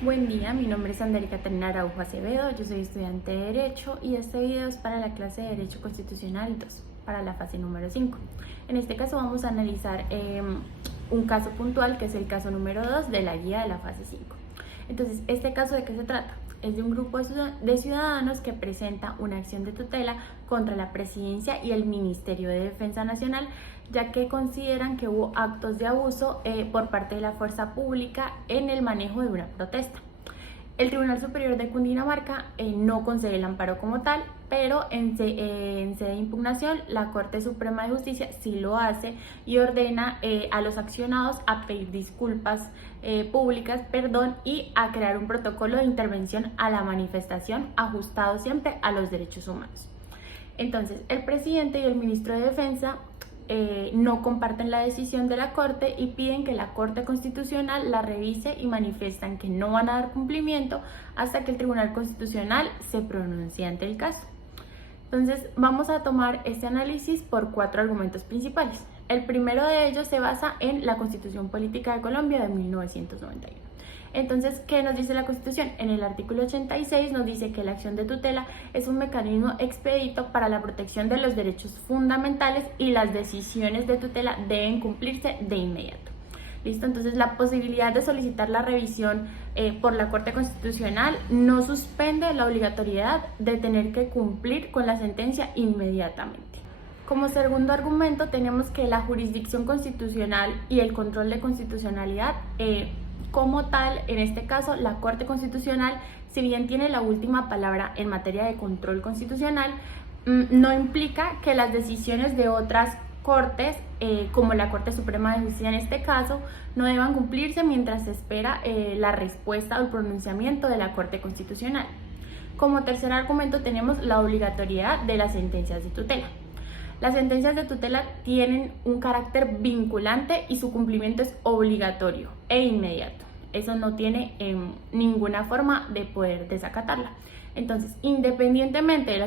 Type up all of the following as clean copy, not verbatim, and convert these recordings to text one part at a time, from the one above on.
Buen día, mi nombre es Andrea Catarina Araujo Acevedo, yo soy estudiante de Derecho y este video es para la clase de Derecho Constitucional 2, para la fase número 5. En este caso vamos a analizar un caso puntual que es el caso número 2 de la guía de la fase 5. Entonces, ¿este caso de qué se trata? Es de un grupo de ciudadanos que presenta una acción de tutela contra la Presidencia y el Ministerio de Defensa Nacional, ya que consideran que hubo actos de abuso por parte de la fuerza pública en el manejo de una protesta. El Tribunal Superior de Cundinamarca no concede el amparo como tal, pero en sede de impugnación la Corte Suprema de Justicia sí lo hace y ordena a los accionados a pedir disculpas públicas, y a crear un protocolo de intervención a la manifestación ajustado siempre a los derechos humanos. Entonces, el presidente y el ministro de Defensa no comparten la decisión de la Corte y piden que la Corte Constitucional la revise y manifiestan que no van a dar cumplimiento hasta que el Tribunal Constitucional se pronuncie ante el caso. Entonces, vamos a tomar este análisis por 4 argumentos principales. El primero de ellos se basa en la Constitución Política de Colombia de 1991. Entonces, ¿qué nos dice la Constitución? En el artículo 86 nos dice que la acción de tutela es un mecanismo expedito para la protección de los derechos fundamentales y las decisiones de tutela deben cumplirse de inmediato. ¿Listo? Entonces, la posibilidad de solicitar la revisión por la Corte Constitucional no suspende la obligatoriedad de tener que cumplir con la sentencia inmediatamente. Como segundo argumento, tenemos que la jurisdicción constitucional y el control de constitucionalidad como tal, en este caso, la Corte Constitucional, si bien tiene la última palabra en materia de control constitucional, no implica que las decisiones de otras cortes, como la Corte Suprema de Justicia en este caso, no deban cumplirse mientras se espera la respuesta o el pronunciamiento de la Corte Constitucional. Como tercer argumento tenemos la obligatoriedad de las sentencias de tutela. Las sentencias de tutela tienen un carácter vinculante y su cumplimiento es obligatorio e inmediato. Eso no tiene ninguna forma de poder desacatarla. Entonces, independientemente de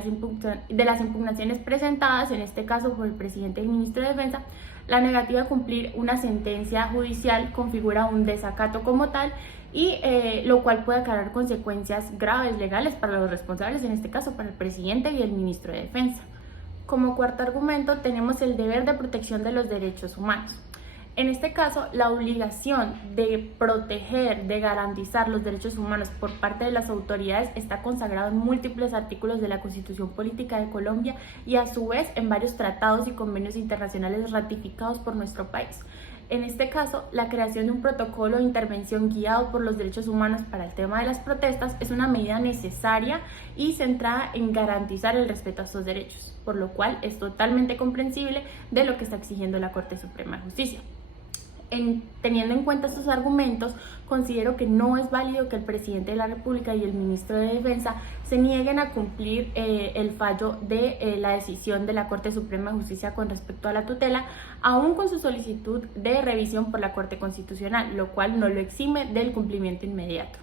las impugnaciones presentadas, en este caso por el presidente y el ministro de Defensa, la negativa a cumplir una sentencia judicial configura un desacato como tal y lo cual puede acarrear consecuencias graves legales para los responsables, en este caso para el presidente y el ministro de Defensa. Como cuarto argumento tenemos el deber de protección de los derechos humanos. En este caso, la obligación de proteger, de garantizar los derechos humanos por parte de las autoridades está consagrado en múltiples artículos de la Constitución Política de Colombia y a su vez en varios tratados y convenios internacionales ratificados por nuestro país. En este caso, la creación de un protocolo de intervención guiado por los derechos humanos para el tema de las protestas es una medida necesaria y centrada en garantizar el respeto a estos derechos, por lo cual es totalmente comprensible de lo que está exigiendo la Corte Suprema de Justicia. Teniendo en cuenta estos argumentos, considero que no es válido que el presidente de la República y el ministro de Defensa se nieguen a cumplir el fallo de la decisión de la Corte Suprema de Justicia con respecto a la tutela, aún con su solicitud de revisión por la Corte Constitucional, lo cual no lo exime del cumplimiento inmediato.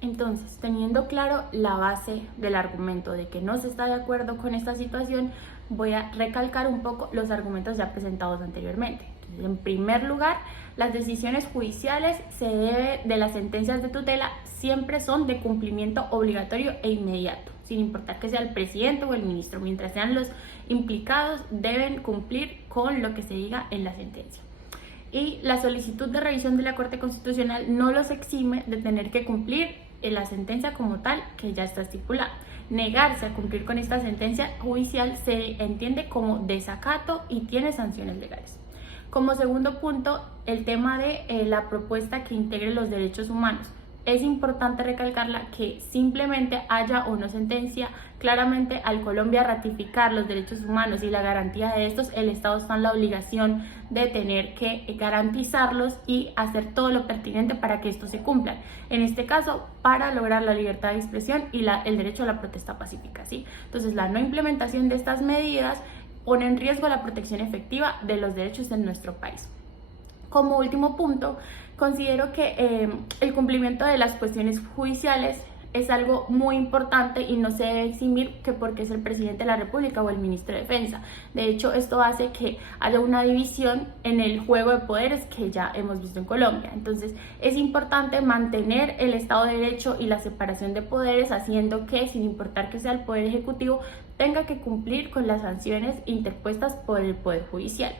Entonces, teniendo claro la base del argumento de que no se está de acuerdo con esta situación, voy a recalcar un poco los argumentos ya presentados anteriormente. Entonces, en primer lugar, las decisiones judiciales de las sentencias de tutela siempre son de cumplimiento obligatorio e inmediato, sin importar que sea el presidente o el ministro. Mientras sean los implicados, deben cumplir con lo que se diga en la sentencia. Y la solicitud de revisión de la Corte Constitucional no los exime de tener que cumplir en la sentencia como tal que ya está estipulada. Negarse a cumplir con esta sentencia judicial se entiende como desacato y tiene sanciones legales. Como segundo punto, el tema de la propuesta que integre los derechos humanos. Es importante recalcarla que simplemente haya o no sentencia, claramente al Colombia ratificar los derechos humanos y la garantía de estos, el Estado está en la obligación de tener que garantizarlos y hacer todo lo pertinente para que estos se cumplan. En este caso, para lograr la libertad de expresión y el derecho a la protesta pacífica, ¿sí? Entonces, la no implementación de estas medidas pone en riesgo la protección efectiva de los derechos en nuestro país. Como último punto, considero que el cumplimiento de las cuestiones judiciales es algo muy importante y no se debe eximir que porque es el presidente de la República o el ministro de Defensa. De hecho, esto hace que haya una división en el juego de poderes que ya hemos visto en Colombia. Entonces, es importante mantener el Estado de Derecho y la separación de poderes, haciendo que, sin importar que sea el Poder Ejecutivo, tenga que cumplir con las sanciones interpuestas por el Poder Judicial.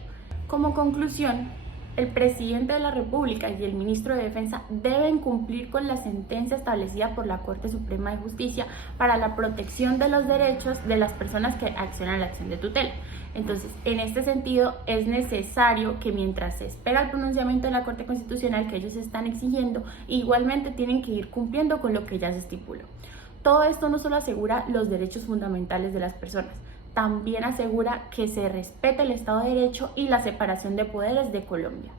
Como conclusión, el presidente de la República y el ministro de Defensa deben cumplir con la sentencia establecida por la Corte Suprema de Justicia para la protección de los derechos de las personas que accionan la acción de tutela. Entonces, en este sentido, es necesario que mientras se espera el pronunciamiento de la Corte Constitucional que ellos están exigiendo, igualmente tienen que ir cumpliendo con lo que ya se estipuló. Todo esto no solo asegura los derechos fundamentales de las personas, también asegura que se respete el Estado de Derecho y la separación de poderes de Colombia.